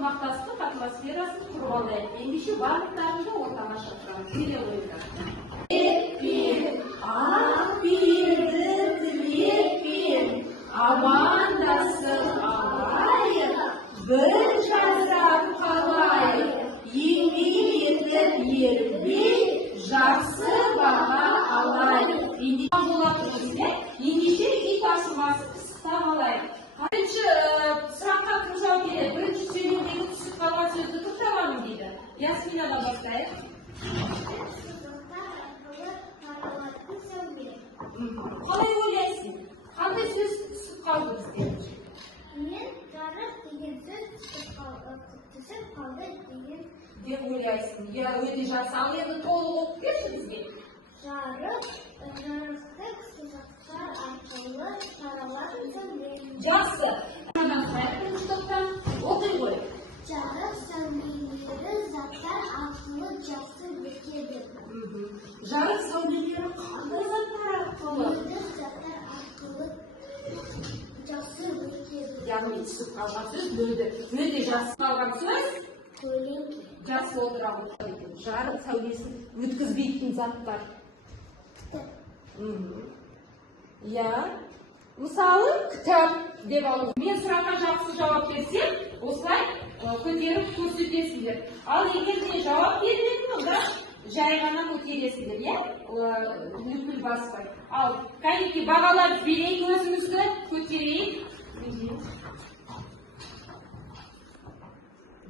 ынтымақтастық атмосферасын құрып алайық. Ендеше барлықтарыңды ортаға шақырамын. Келе қойыңдар. Ақберді тілекпен амандасып алайық, бір жасап қалайық, еңбек етіп ербей жақсы баға алайық. Ендеше үй тасымасы пысықтап алайық. Бірінші сұраққа кім жауап береді? Бірінші сөйлемдегі түсіп қалған сөзді тоқталамын дейді. Ясминадан бастайық. Қалай ойлайсың? Қандай сөз түсіп қалды бізде? Мен жарық деген сөз түсіп қалды деген деп ойлайсың. Өте жақсы. Ал енді толық оқып берші бізге. жарықты кісі заттар арқылы таралады. Жақсы. Оқи ғой. Жарық сәулелері заттар арқылы жақсы өтеді. Жарық сәулелері қандай заттар арқылы? Заттар арқылы жақсы өтеді. Яғни түсіп қалған сөз бөлді. Өте жақсы қалған сөз Көлеңке. жақсы отыра отырады. Жарық сәулесін өткізбейтін заттар. Мысалы, кітап деп алу. Мен сұраққа жақсы жауап берсем, осылай көтеріп көрсетесіңдер. Ал егер де жауап бермедім, онда жай ғана көтересіңдер, өкіл баспай. Ал кәнеки бағалап берейік өзімізді, көтерейік.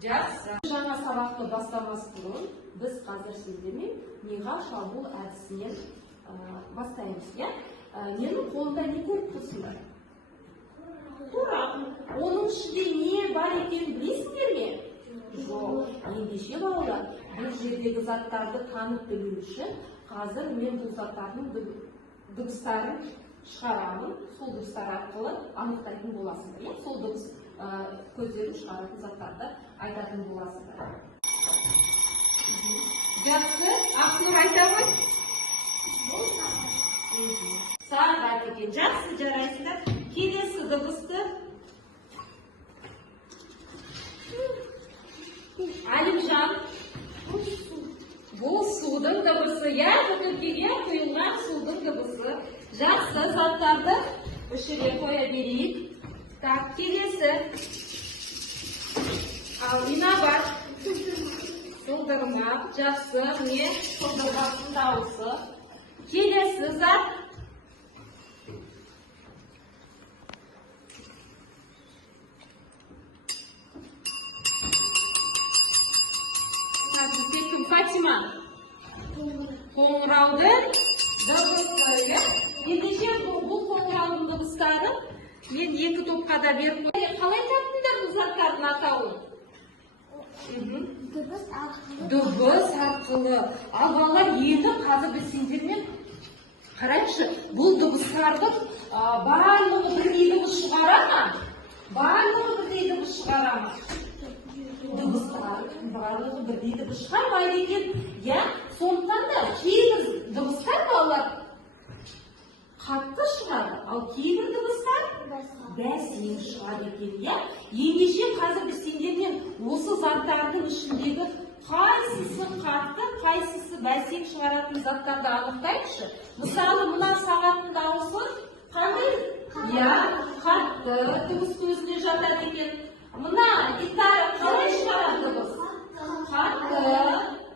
Жақсы. Жаңа сабақты бастамас бұрын біз қазір сіздермен миға шабуыл әдісінен бастаймыз. Менің қолымда не көріп тұрсыңдар? Тура. Оның ішінде не бар екенін білесіңдер ме? Жоқ. Ендеше балалар, бұл жердегі заттарды танып білу үшін қазір мен бұл заттардың дыбыстарын шығарамын. Сол дыбыстар арқылы анықтайтын боласыңдар. Сол дыбыс көздерін шығаратын заттарды айтатын боласыңдар. Жақсы. Ақнұр айта ғой. Сағат екен. Жақсы, жарайсыздар. Келесі дыбысты Әлімжан. Бұл судың дыбысы. Бөтелкеге құйылған судың дыбысы. Жақсы, заттарды үшіре қоя берейік. Так, келесі. Алина бар. Сылдырмақ. Жақсы, міне сылдырмақтың дауысы. Келесі зат. Фатима. Қоңыраудың дыбысы. Ендеше бұл қоңыраудың дыбыстарын мен екі топқа да беріп қойдым. Қалай таптыңдар бұл заттардың атауын? Дыбыс арқылы. Ал балалар, енді қазір біз сендермен қарайықшы, бұл дыбыстардың барлығы бірдей дыбыс шығара ма? Барлығы бірдей дыбыс шығара ма? Дыбыстар барлығы бірдей дыбыс шығармайды екен. Сондықтан да кейбір дыбыстар балалар қатты шығады, ал кейбір дыбыстар бәсең шығады екен. Ендеше қазір біз сендермен осы заттардың ішіндегі қайсысы қатты, қайсысы бәсең шығаратын заттарды анықтайықшы. Мысалы, мына сағаттың дауысы қандай? Қатты дыбыс көзіне жатады екен. Мына гитара қалай шығарады дыбыс? Қатты.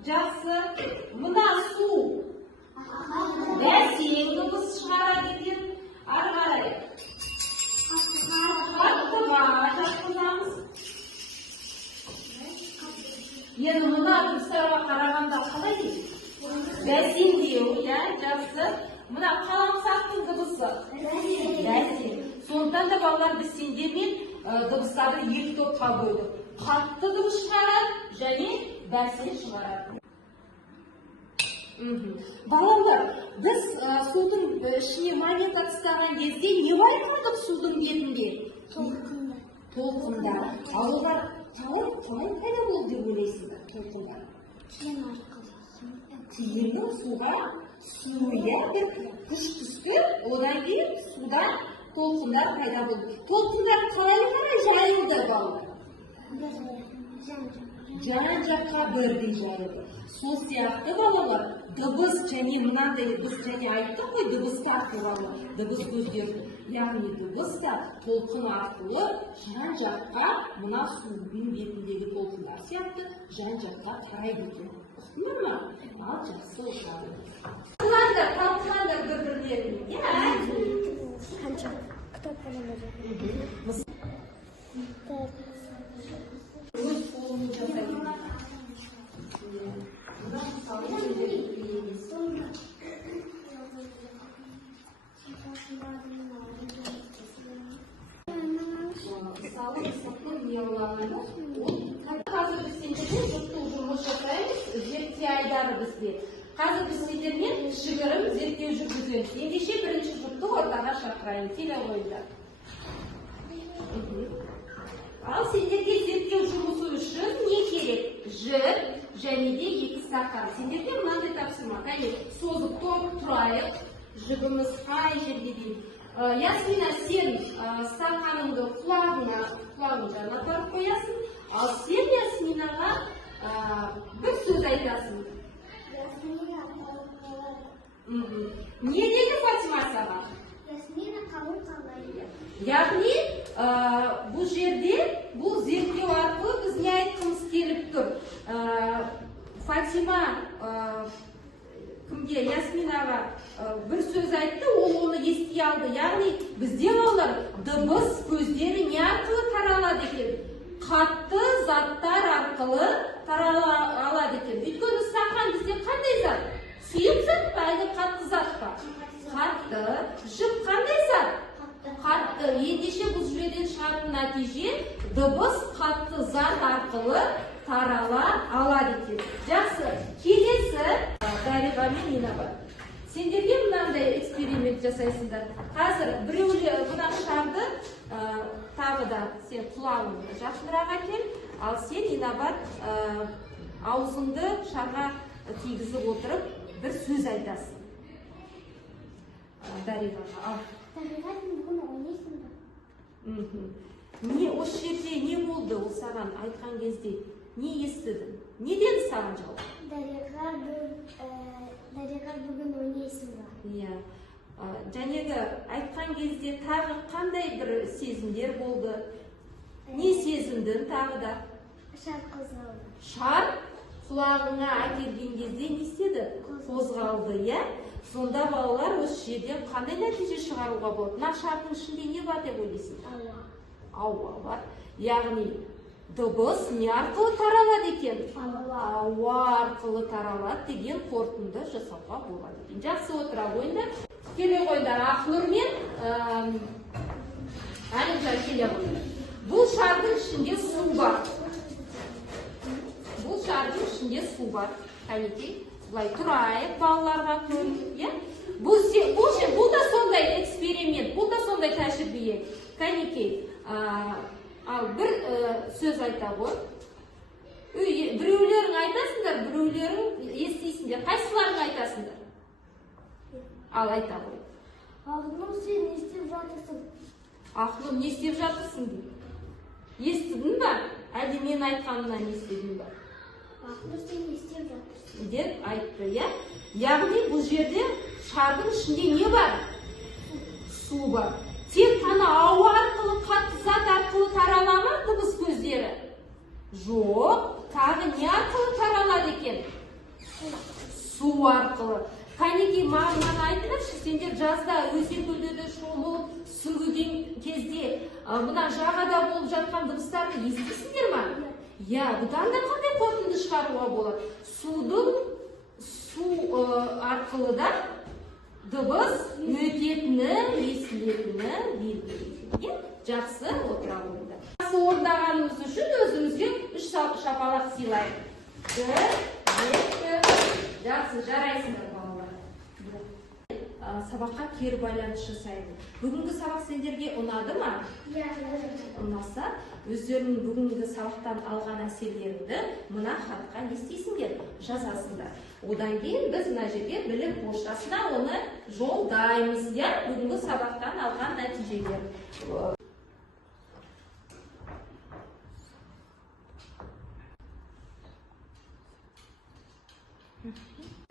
Жақсы. Мына су бәсең дыбыс шығарады екен. Ары қарай. Қаттыға жатқызамыз. Енді мына дыбыстарға қарағанда қалай дейді? Бәсеңдеу, жақсы. Мына қаламсақтың дыбысы бәсең. Сондықтан да балалар, біз сендермен дыбыстарды екі топқа бөлдік. Қатты дыбыс шығарады және бәсең шығарады. Балалар, біз судың ішіне монета тастаған кезде не байқадық судың бетінде? Толқындар. Ал олар қалай пайда болды деп ойлайсыңдар, толқындар? Тиынның суға бір күш түсті, одан кейін судан толқындар пайда болды. Толқындар қалай жайылды балалар? жан-жаққа бірдей жайылды. Сол сияқты балалар, дыбыс және мынандай біз және айттық қой, дыбысқа туралы, дыбыс көздерді. Яғни дыбыс та толқын арқылы жан-жаққа, мына судың бетіндегі толқындар сияқты жан-жаққа қарайды екен. Ұқтыңдар ма? Ал жақсы оқыды. Талқылаңдар бір-бірлеріне. Қанша кітап болмады. Өз қолымен жасайды. Қазір біз сендермен жұрттың жұмыс жасаймыз, зерттей айдары бізде. Қазір біз сендермен кішігірім зерттеу жүргіземіз. Ендеше бірінші жұртты ортаға шақырайын, келе қойыңдар. Ал сендерге зерттеу жұмысы үшін не керек? Жіп және де 2 стақан. Сендерге мынандай тапсырма. Кәне, созып тұрайық. Жібіміз қай жерге дейін. Ясмина, сен стақаныңды құлағыңа апарып қоясың. Ал сен Ясминаға бір сөз айтасың. Ясмина апарып қалады. Не дейді Фатима саған? Ясмина қабыл қалайды. Яғни, бұл жерде, бұл зерттеу арқылы біз не айтқымыз келіп тұр? Фатима кімге, Ясминаға бір сөз айтты, ол оны ести алды. Яғни, бізде балалар дыбыс көздері не арқылы таралады екен? Қатты заттар арқылы таралады екен. Өйткені стақан бізде қандай зат? Сұйық зат па, әлде қатты зат па? Қатты. Жіп қандай зат? Қатты. Ендеше бұл жүйеден шығатын нәтиже дыбыс қатты зат арқылы тарала алады екен. Жақсы. Келесі Дариға мен Инабат. Сендерге мынандай эксперимент жасайсыңдар. Қазір біреулер мына шарды тағы да сен құлағыңды жақынырақ әкел, ал сен Инабат аузыңды шарға тигізіп отырып бір сөз айтасың. Дариғаға. Дариға, сен бүгін ойнайсың ба? Не, осы жерде не болды ол саған айтқан кезде? Не естідің? Неден саған жауап? Дариға, бүгін ойнайсың ба? Иә. Жәнегі айтқан кезде тағы қандай бір сезімдер болды? Не сезімдің тағы да? Шар қозғалды. Шар құлағыңа әкелген кезде не істеді? Қозғалды, иә? Сонда балалар осы жерден қандай нәтиже шығаруға болады? Мына шардың ішінде не бар деп ойлайсың? Ауа. Ауа бар. Яғни дыбыс не арқылы таралады екен? Ауа арқылы таралады деген қорытынды жасауға болады екен. Жақсы, отыра қойыңдар. Келе қойыңдар. Ақнұр мен Әлімжан келе қойыңдар. Бұл шардың ішінде су бар. Бұл шардың ішінде су бар. Кәнекей, бұлай тұрайық балаларға көрініп. Бұл да сондай эксперимент, бұл да сондай тәжірибе. Кәнекей, ал бір сөз айта ғой. Біреулерің айтасыңдар, біреулерің естисіңдер. Қайсыларың айтасыңдар? Ал айта ғой. Ақнұр, сен не істеп жатырсың? Ақнұр, не істеп жатырсың дейді. Естідің ба? Әлде мен айтқанымнан естідің ба? Ақнұр, сен не істеп жатырсың? Деп айтты, иә? Яғни бұл жерде шардың ішінде не бар? Су бар. Тек қана ауа арқылы, қатты зат арқылы тарала ма дыбыс көздері? Жоқ, тағы не арқылы таралады екен? Су арқылы. Кәнекей, маған айтыңдаршы, сендер жазда өзен көлдерде шомылып сүңгіген кезде мына жағада болып жатқан дыбыстарды естисіңдер ма? Иә, бұдан да қандай қорытынды шығаруға болады? Су арқылы да дыбыс өтетіні, естілетіні белгілейді. Жақсы, отыра қойыңдар. Жақсы орындағанымыз үшін өзімізге 3 шапалақ сыйлайық. 1, 2, жақсы, жарайсыңдар балалар. Сабаққа кері байланыс жасайды. Бүгінгі сабақ сендерге ұнады ма? Ұнаса, өздерінің бүгінгі сабақтан алған әсерлеріңді мына хатқа не істейсіңдер? Жазасыңдар. Одан кейін біз мына жерге білім поштасына оны жолдаймыз, иә? Бүгінгі сабақтан алған нәтижелер. Мхм.